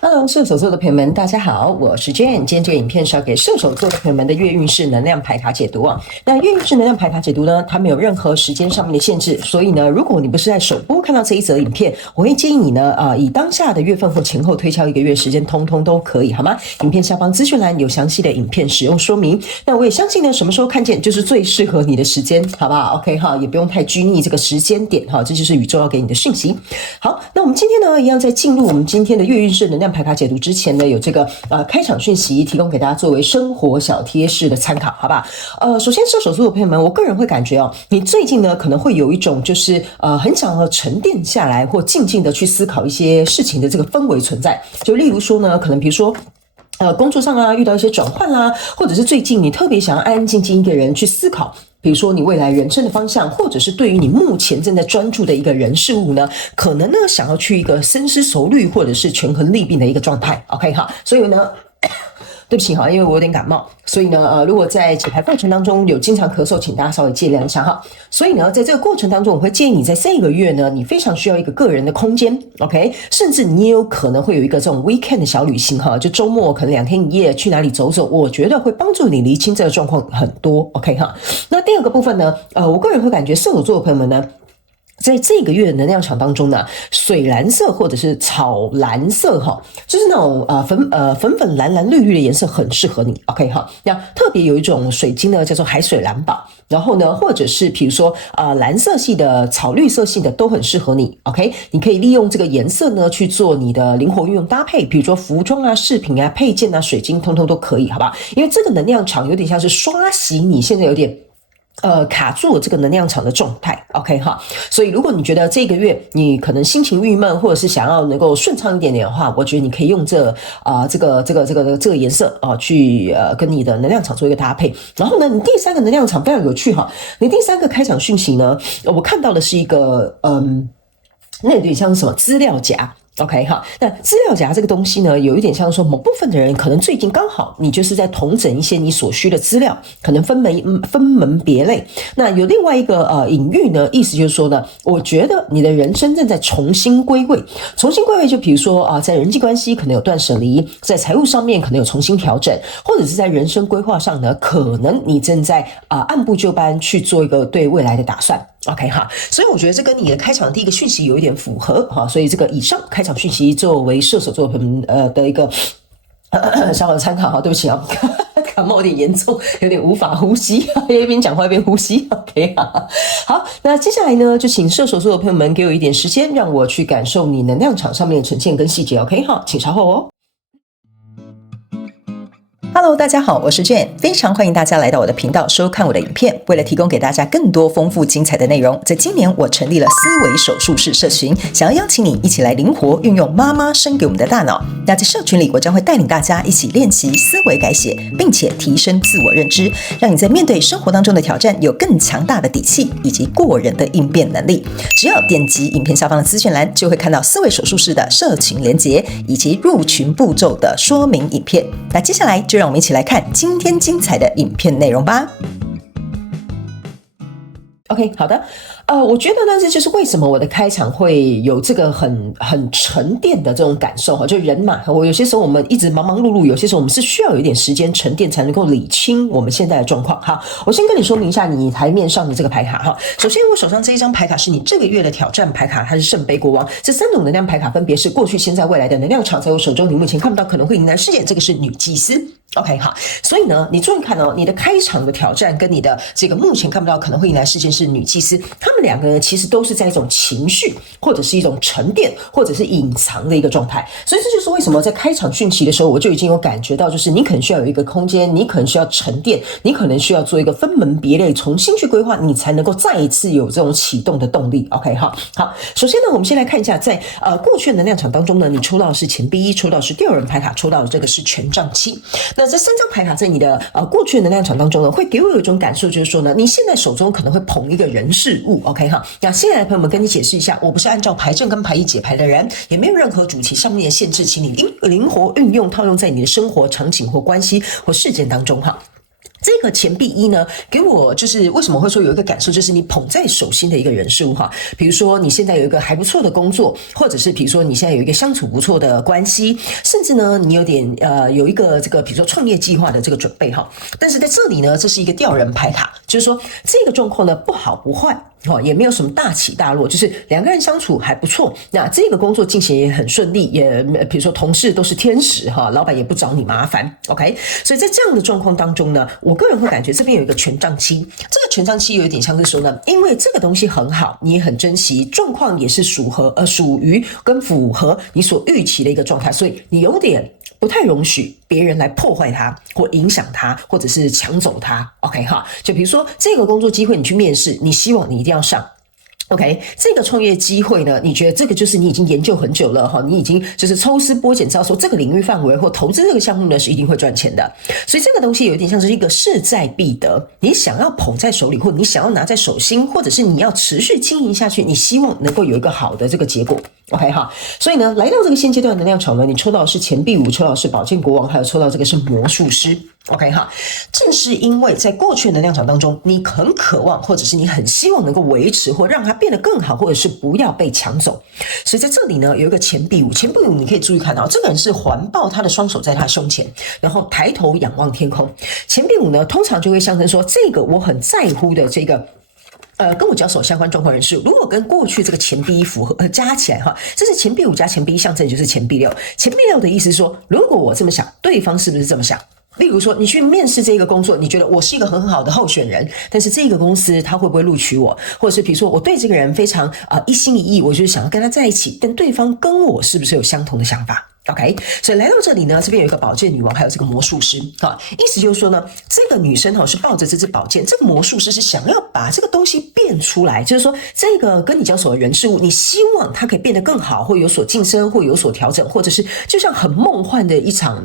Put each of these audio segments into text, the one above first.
Hello， 射手座的朋友們，大家好，我是 Jane。今天這個影片是要給射手座的朋友們的月運勢能量牌卡解讀啊。那月運勢能量牌卡解讀呢，它沒有任何時間上面的限制，所以呢，如果你不是在首播看到這一則影片，我會建議你呢，以當下的月份或前後推敲1個月時間，通通都可以，好嗎？影片下方資訊欄有詳細的影片使用說明。那我也相信呢，什麼時候看見就是最適合你的時間，好不好 ？OK 哈，也不用太拘泥這個時間點哈，這就是宇宙要給你的訊息。好，那我們今天呢，一樣在進入我們今天的月運勢能量牌卡解讀之前呢，有這個開場訊息提供給大家作為生活小貼士的參考，好吧？首先射手座的朋友們，我個人會感覺你最近呢可能會有一種就是很想要沉澱下來或靜靜的去思考一些事情的這個氛圍存在。就例如說呢，可能比如說工作上啊遇到一些轉換啦，或者是最近你特別想要安安靜靜一個人去思考。比如說你未來人生的方向，或者是對於你目前正在專注的一個人事物呢，可能呢想要去一個深思熟慮或者是權衡利弊的一個狀態。OK 哈，所以呢，對不起哈，因為我有點感冒，所以呢如果在解牌過程當中有經常咳嗽，請大家稍微見諒一下哈。所以呢，在這個過程當中，我會建議你在這個月呢，你非常需要一個個人的空間 ，OK， 甚至你也有可能會有一個這種 weekend 的小旅行哈，就周末可能2天1夜去哪裡走走，我覺得會幫助你釐清這個狀況很多 ，OK 哈。那第二個部分呢，我個人會感覺射手座的朋友們呢，在這個月的能量場當中呢，水藍色或者是草藍色哈，就是那種粉粉藍藍綠綠的顏色很適合你 ，OK 哈。那特別有一種水晶呢叫做海水藍寶，然後呢或者是比如說藍色系的、草綠色系的都很適合你 ，OK。你可以利用這個顏色呢去做你的靈活運用搭配，比如說服裝啊、飾品啊、配件啊、水晶，通通都可以，好吧？因為這個能量場有點像是刷洗你現在有點卡住了這個能量場的狀態 ，OK 哈，所以如果你覺得這個月你可能心情鬱悶，或者是想要能夠順暢一點點的話，我覺得你可以用這個顏色去跟你的能量場做一個搭配。然後呢，你第3個能量場非常有趣哈，你第3個開場訊息呢，我看到的是一個那有點像什麼資料夾。OK 哈，那資料夾這個東西呢，有一點像說某部分的人可能最近剛好你就是在統整一些你所需的資料，可能分門別類。那有另外一個隱喻呢，意思就是說呢，我覺得你的人生正在重新歸位，就比如說在人際關係可能有斷捨離，在財務上面可能有重新調整，或者是在人生規劃上呢，可能你正在按部就班去做一個對未來的打算。OK 哈，所以我覺得這跟你的開場的第一個訊息有一點符合哈，所以這個以上開場訊息作為射手座的朋友們的一個小小的參考哈，對不起啊，感冒有點嚴重，有點無法呼吸，一邊講話一邊呼吸 OK 哈。好，那接下來呢，就請射手座的朋友們給我一點時間，讓我去感受你能量場上面的呈現跟細節 OK 哈，請稍後哦。Hello， 大家好，我是 Jane， 非常歡迎大家來到我的頻道收看我的影片。為了提供給大家更多豐富精彩的內容，在今年我成立了思維手術室社群，想要邀請你一起來靈活運用媽媽生給我們的大腦。那在社群裡，我將會帶領大家一起練習思維改寫，並且提升自我認知，讓你在面對生活當中的挑戰有更強大的底氣以及過人的應變能力。只要點擊影片下方的資訊欄，就會看到思維手術室的社群連結以及入群步驟的說明影片。那接下來就讓我們一起來看今天精彩的影片內容吧。OK， 好的。我觉得呢，這就是為什麼我的開場會有這個很沉澱的這種感受哈。就人嘛，我有些時候我們一直忙忙碌碌，有些時候我們是需要有一點時間沉澱，才能夠理清我們現在的狀況哈。我先跟你說明一下你台面上的這個牌卡哈。首先，我手上這一張牌卡是你這個月的挑戰牌卡，它是聖杯國王。這3種能量牌卡分別是過去、現在、未來的能量場，在我手中你目前看不到可能會迎來事件，這個是女祭司。OK 哈，所以呢，你注意看哦，你的開場的挑戰跟你的這個目前看不到可能會迎來事件是女祭司，他們2個呢其實都是在一種情緒或者是一種沉澱或者是隱藏的一個狀態，所以這就是為什麼在開場訊息的時候，我就已經有感覺到，就是你可能需要有一個空間，你可能需要沉澱，你可能需要做一個分門別類，重新去規劃，你才能夠再一次有這種啟動的動力。OK 哈，好，首先呢，我們先來看一下，在過去的能量场當中呢，你抽到的是錢幣1，抽到的是第2人牌卡，抽到的這個是權杖7。那這3張牌卡在你的過去的能量场當中呢，會給我有一種感受，就是說呢，你現在手中可能會捧一個人事物。OK 哈，那新來的朋友們跟你解釋一下，我不是按照牌陣跟牌意解牌的人，也沒有任何主題上面的限制，請你靈活運用套用在你的生活場景或關係或事件當中哈。這個錢幣一呢，給我就是為什麼會說有一個感受，就是你捧在手心的一個人事物哈。比如說你現在有一個還不錯的工作，或者是比如說你現在有一個相處不錯的關係，甚至呢你有點有一個這個比如說創業計劃的這個準備哈。但是在這裡呢，這是一個吊人牌卡，就是說這個狀況呢不好不壞。也沒有什麼大起大落，就是兩個人相處還不錯。那這個工作進行也很順利，也比如說同事都是天使哈，老闆也不找你麻煩。OK， 所以在這樣的狀況當中呢，我個人會感覺這邊有一個權杖七，這個權杖七有一點像是說呢，因為這個東西很好，你也很珍惜，狀況也是屬於跟符合你所預期的一個狀態，所以你有點不太容許別人來破壞它，或影響它，或者是搶走它。OK 哈，就比如說這個工作機會，你去面試，你希望你一定要上。OK， 這個創業機會呢，你覺得這個就是你已經研究很久了哈，你已經就是抽絲剝繭，知道說這個領域範圍或投資這個項目呢是一定會賺錢的，所以這個東西有一點像是一個勢在必得，你想要捧在手裡，或者你想要拿在手心，或者是你要持續經營下去，你希望能夠有一個好的這個結果。OK 哈，所以呢，來到這個現階段能量場呢，你抽到的是錢幣五，抽到的是寶劍國王，還有抽到這個是魔術師。OK 哈，正是因為在過去的能量場當中，你很渴望，或者是你很希望能夠維持或讓它變得更好，或者是不要被搶走，所以在這裡呢有一個錢幣五，錢幣五你可以注意看到，這個人是環抱他的雙手在他胸前，然後抬頭仰望天空。錢幣五呢，通常就會象徵說，這個我很在乎的這個。跟我交手相關狀況人士，如果跟過去這個錢幣一符合加起來哈，這是錢幣五加錢幣一，象徵就是錢幣六。錢幣六的意思是說，如果我這麼想，對方是不是這麼想？例如說，你去面試這個工作，你覺得我是一個很好的候選人，但是這個公司他會不會錄取我？或者是比如說，我對這個人非常一心一意，我就是想要跟他在一起，但對方跟我是不是有相同的想法？OK， 所以來到這裡呢，這邊有一個寶劍女王，還有這個魔術師啊，意思就是說呢，這個女生哈是抱着這支寶劍，這個魔術師是想要把這個東西變出來，就是說這個跟你交手的人事物，你希望它可以變得更好，或有所晉升，或有所調整，或者是就像很夢幻的一場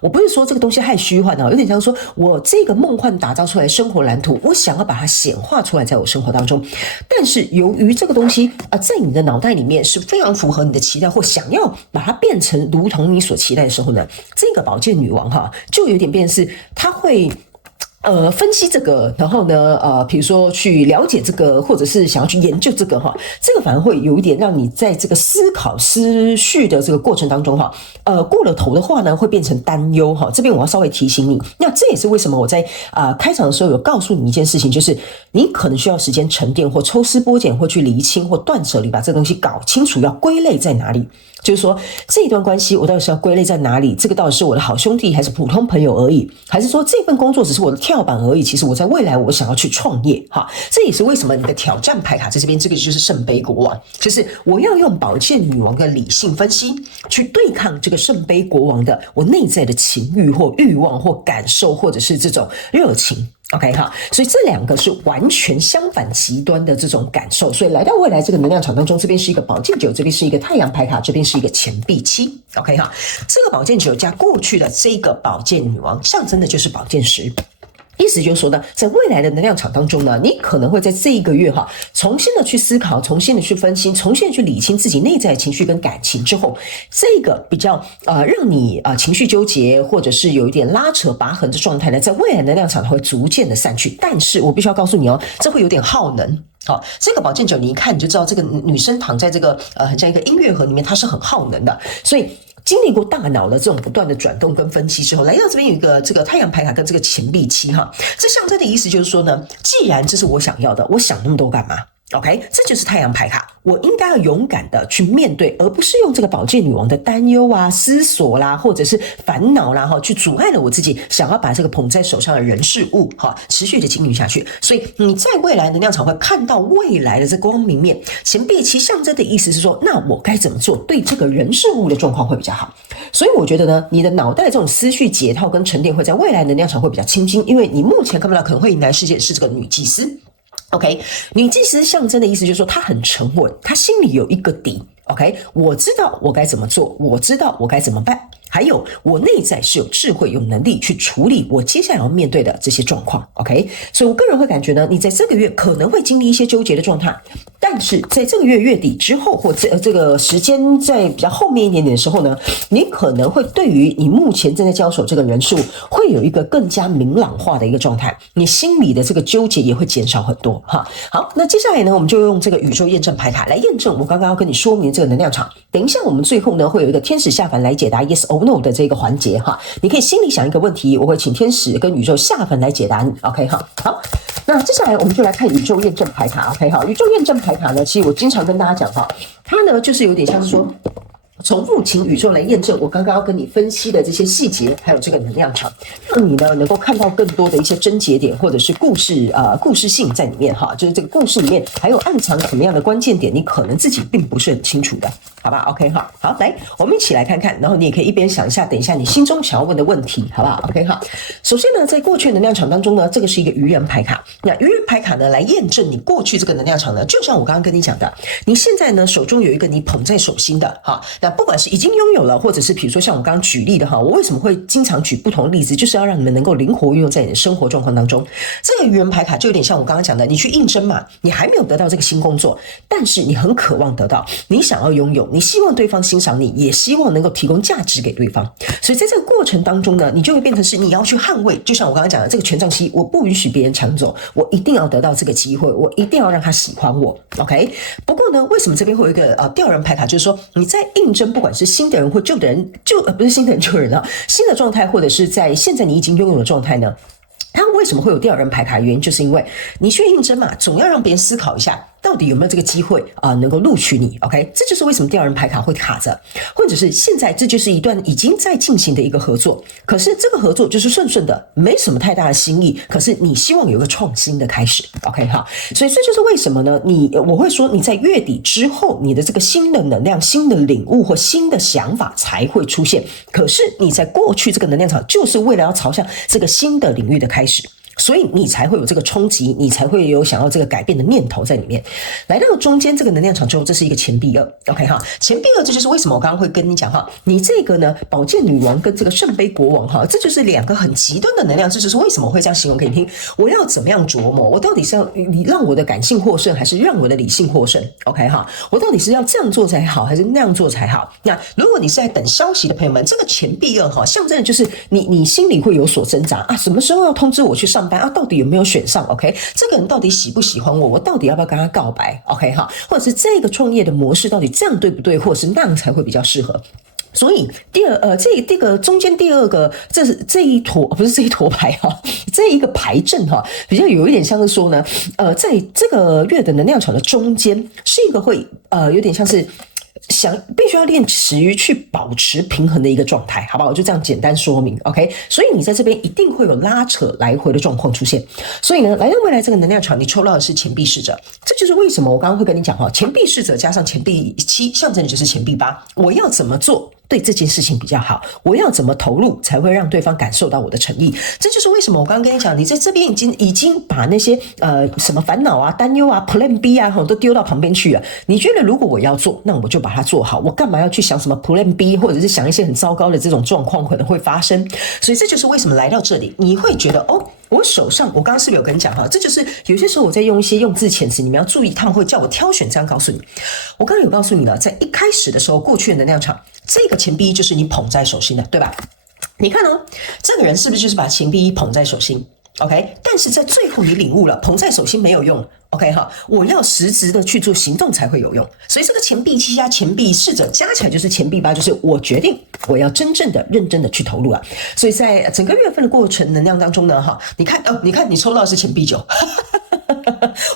我不是說這個東西太虛幻啊，有點像說我這個夢幻打造出來生活藍圖，我想要把它顯化出來在我生活當中，但是由於這個東西在你的腦袋裡面是非常符合你的期待，或想要把它變成如同你所期待的時候呢，這個寶劍女王哈，就有點變是，她會分析這個，然後呢比如說去了解這個，或者是想要去研究這個哈，這個反而會有一點讓你在這個思考思緒的這個過程當中哈，過了頭的話呢，會變成擔憂哈。這邊我要稍微提醒你，那這也是為什麼我在開場的時候有告訴你一件事情，就是你可能需要時間沉澱，或抽絲剝繭，或去釐清，或斷捨離，把這個東西搞清楚，要歸類在哪裡。就是說，這一段關係我到底是要歸類在哪裡？這個到底是我的好兄弟，還是普通朋友而已？還是說這份工作只是我的跳板而已？其實我在未來我想要去創業哈，這也是為什麼你的挑戰牌卡在這邊，這個就是聖杯國王，就是我要用寶劍女王的理性分析去對抗這個聖杯國王的我內在的情慾或慾望或感受，或者是這種熱情。OK 哈，所以這兩個是完全相反極端的這種感受，所以來到未來這個能量場當中，這邊是一個寶劍九，這邊是一個太陽牌卡，這邊是一個錢幣七。OK 哈，這個寶劍九加過去的這個寶劍女王，象徵的就是寶劍十。意思就是說呢，在未來的能量場當中呢，你可能會在這一個月哈，重新的去思考，重新的去分析，重新的去理清自己內在的情緒跟感情之後，這個比較讓你情緒糾結或者是有一點拉扯拔河的狀態呢，在未來能量場會逐漸的散去。但是我必須要告訴你哦，這會有點耗能。好，這個寶劍九你一看你就知道，這個女生躺在這個很像一個音樂盒裡面，它是很耗能的，所以。經歷過大腦的這種不斷的轉動跟分析之後，來到這邊有一個這個太陽牌卡跟這個錢幣七哈，這象徵的意思就是說呢，既然這是我想要的，我想那麼多幹嘛？ OK， 這就是太陽牌卡，我應該要勇敢的去面對，而不是用這個寶劍女王的擔憂啊、思索啦，或者是煩惱啦，去阻礙了我自己想要把這個捧在手上的人事物持續的經營下去。所以你在未來能量場會看到未來的這光明面。錢幣七象徵的意思是說，那我該怎麼做，對這個人事物的狀況會比較好。所以我覺得呢，你的腦袋這種思緒解套跟沉澱會在未來能量場會比較清晰，因為你目前看不到可能會迎來世界是這個女祭司。OK， 女祭司象徵的意思就是說，她很沉穩，她心裡有一個底。OK， 我知道我該怎麼做，我知道我該怎麼辦。還有我內在是有智慧、有能力去處理我接下來要面對的這些狀況。OK， 所以我個人會感覺呢，你在這個月可能會經歷一些糾結的狀態，但是在這個月月底之後，或這個時間在比較後面一點點的時候呢，你可能會對於你目前正在交手這個人數，會有一個更加明朗化的一個狀態，你心裡的這個糾結也會減少很多哈。好，那接下來呢，我們就用這個宇宙驗證牌卡來驗證我剛剛要跟你說明的這個能量場。等一下，我們最後呢會有一個天使下凡來解答 yes or no 的這個環節哈。你可以心裡想一個問題，我會請天使跟宇宙下凡來解答你。OK 哈，好。那接下來我們就來看宇宙驗證牌卡。OK 好，宇宙驗證牌卡呢，其實我經常跟大家講哈，它呢就是有點像是說，重複請宇宙來驗證我剛剛要跟你分析的這些細節，還有這個能量場，讓你呢能夠看到更多的一些症結點，或者是故事性在裡面哈，就是這個故事裡面還有暗藏什麼樣的關鍵點，你可能自己並不是很清楚的，好吧 ？OK 哈，好，來，我們一起來看看，然後你也可以一邊想一下，等一下你心中想要問的問題，好不好 ？OK 哈，首先呢，在過去的能量場當中呢，這個是一個愚人牌卡，那愚人牌卡呢來驗證你過去這個能量場呢，就像我剛剛跟你講的，你現在呢手中有一個你捧在手心的哈，那不管是已經擁有了，或者是比如說像我剛剛舉例的哈，我為什麼會經常舉不同的例子，就是要讓你們能夠靈活運用在你的生活狀況當中。這個愚人牌卡就有點像我剛剛講的，你去應徵嘛，你還沒有得到這個新工作，但是你很渴望得到，你想要擁有，你希望對方欣賞你，也希望能夠提供價值給對方。所以在這個過程當中呢，你就會变成是你要去捍衛，就像我剛剛講的這個權杖七，我不允許別人搶走，我一定要得到這個機會，我一定要讓他喜歡我。OK， 不過呢，為什麼這邊會有一個吊人牌卡，就是說你在應徵，不管是新的人或舊的人，不是新的人舊人啊，新的狀態，或者是在現在你已經擁有的狀態呢？它為什麼會有吊人牌卡？原因就是因為你去應徵嘛，總要讓別人思考一下，到底有沒有這個機會能夠錄取你 ？OK， 這就是為什麼吊人牌卡會卡着，或者是現在這就是一段已經在進行的一個合作，可是這個合作就是順順的，沒什麼太大的新意，可是你希望有一個創新的開始 ，OK 哈，所以這就是為什麼呢？我會說你在月底之後，你的這個新的能量、新的領悟或新的想法才會出現，可是你在過去這個能量場就是為了要朝向這個新的領域的開始。所以你才會有這個衝擊，你才會有想要這個改變的念頭在裡面。來到中間這個能量場之後，這是一個錢幣二 ，OK 哈，錢幣二，這就是為什麼我剛剛會跟你講哈，你這個呢，寶劍女王跟這個聖杯國王哈，這就是兩個很極端的能量，這就是為什麼我會這樣形容給你聽。我要怎麼樣琢磨？我到底是要你讓我的感性獲勝，還是讓我的理性獲勝 ？OK 哈，我到底是要這樣做才好，還是那樣做才好？那如果你是在等消息的朋友們，這個錢幣二哈，象徵的就是你心裡會有所掙扎啊，什麼時候要通知我去上班啊？到底有沒有選上 ？OK， 這個人到底喜不喜歡我？我到底要不要跟他告白 ？OK 哈，或者是這個創業的模式到底這樣對不對，或者是那樣才會比較適合？所以這個中間第二個，這一坨不是這一坨牌哈，這一個牌陣哈，比較有一點像是說呢，在這個月的能量場的中間是一個會有點像是。必須要練習於去保持平衡的一個狀態，好不好？我就這樣簡單說明 ，OK？ 所以你在這邊一定會有拉扯來回的狀況出現。所以呢，來到未來這個能量場，你抽到的是錢幣侍者，這就是為什麼我剛剛會跟你講哈，錢幣侍者加上錢幣七，象徵的就是錢幣八。我要怎麼做對這件事情比較好？我要怎麼投入才會讓對方感受到我的誠意？這就是為什麼我剛剛跟你講，你在這邊已經把那些什麼煩惱啊、擔憂啊、Plan B 啊都丟到旁邊去了。你覺得如果我要做，那我就把它做好，我幹嘛要去想什麼 Plan B， 或者是想一些很糟糕的這種狀況可能會發生？所以這就是為什麼來到這裡，你會覺得哦，我手上我剛剛是不是有跟你講哈？這就是有些時候我在用一些用字遣詞，你們要注意，他們會叫我挑選，這樣告訴你。我剛剛有告訴你了，在一開始的時候，過去的能量場，這個錢幣就是你捧在手心的，對吧？你看哦，這個人是不是就是把錢幣捧在手心 ？OK， 但是在最後你領悟了，捧在手心沒有用。OK 哈，我要實質的去做行動才會有用，所以這個錢幣七加錢幣侍者加起來就是錢幣八，就是我決定我要真正的認真的去投入了。所以在整個月份的過程能量當中呢，哈，你看你抽到的是錢幣九。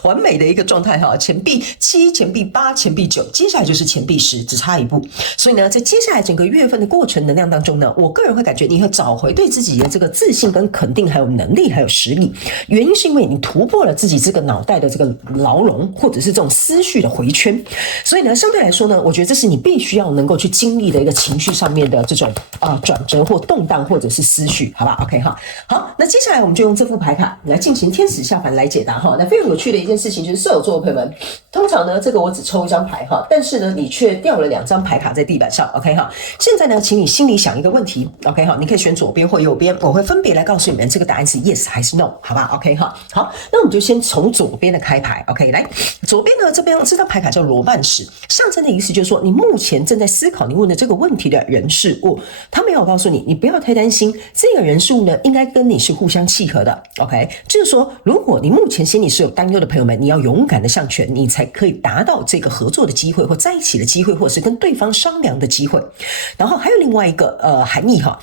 完美的一個狀態哈，錢幣七、錢幣八、錢幣九，接下來就是錢幣十，只差一步。所以呢，在接下來整個月份的過程能量當中呢，我個人會感覺你會找回對自己的這個自信跟肯定，還有能力，還有實力。原因是因為你突破了自己這個腦袋的這個牢籠，或者是這種思緒的回圈。所以呢，相對來說呢，我覺得這是你必須要能夠去經歷的一個情緒上面的這種轉折或動盪或者是思緒，好吧 ？OK 哈，好，那接下來我們就用這副牌卡來進行天使下凡來解答哈。那非常有趣的一件事情就是射手座的朋友們，通常呢這個我只抽一張牌哈，但是呢你卻掉了2張牌卡在地板上 ，OK 哈。現在呢，請你心裡想一個問題 ，OK 哈，你可以選左邊或右邊，我會分別來告訴你們這個答案是 yes 還是 no， 好吧 ？OK 哈，好，那我們就先從左邊的開牌 ，OK， 來，左邊呢這張牌卡叫羅曼史，象徵的意思就是說你目前正在思考你問的這個問題的人事物，他沒有告訴你，你不要太擔心，這個人事物呢應該跟你是互相契合的 ，OK， 就是說如果你目前心裡是有擔憂的朋友們，你要勇敢的向前，你才可以達到這個合作的機會或在一起的機會，或者是跟對方商量的機會。然後還有另外一個含義哈。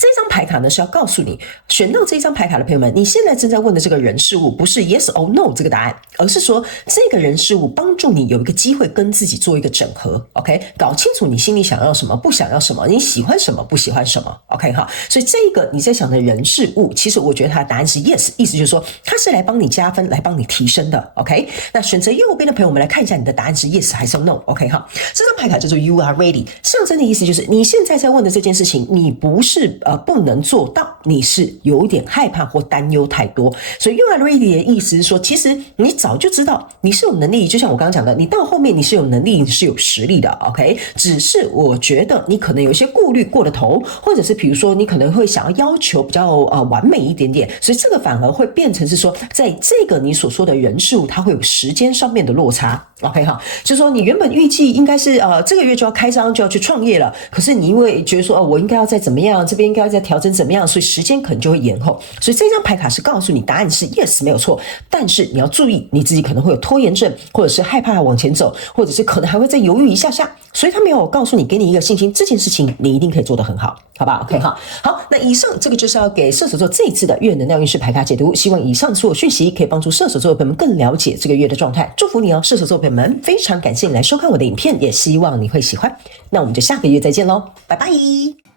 這張牌卡呢是要告訴你，選到這張牌卡的朋友們，你現在正在問的這個人事物不是 yes or no 這個答案，而是說這個人事物幫助你有一個機會跟自己做一個整合 ，OK， 搞清楚你心裡想要什麼，不想要什麼，你喜歡什麼，不喜歡什麼 ，OK 哈。所以這個你在想的人事物，其實我覺得它的答案是 yes， 意思就是說它是來幫你加分，來幫你提升的 ，OK。那選擇右邊的朋友們來看一下你的答案是 yes 還是 no，OK 哈。這張牌卡叫做 You are ready， 象徵的意思就是你現在在問的這件事情，你不是不能做到，你是有點害怕或擔憂太多。所以 You are ready 的意思是說，其實你早就知道你是有能力，就像我剛剛講的，你到後面你是有能力，你是有實力的 OK， 只是我覺得你可能有一些顧慮過了頭，或者是比如說你可能會想要求比較完美一點點，所以這個反而會變成是說，在這個你所說的人事物，它會有時間上面的落差 OK 哈，就是說你原本預計應該是這個月就要開張就要去創業了，可是你因為覺得說我應該要再怎麼樣，這邊應該要再調整怎麼樣，所以時間可能就會延後。所以這張牌卡是告訴你答案是 yes 沒有錯，但是你要注意你自己可能會有拖延症，或者是害怕往前走，或者是可能還會再猶豫一下下。所以他沒有告訴你，給你一個信心，這件事情你一定可以做得很好，好吧 ？OK 哈，好，那以上這個就是要給射手座這一次的月能量運勢牌卡解讀，希望以上所有訊息可以幫助射手座的朋友們更了解這個月的狀態。祝福你哦，射手座的朋友們，非常感謝你來收看我的影片，也希望你會喜歡。那我們就下個月再見嘍，拜拜。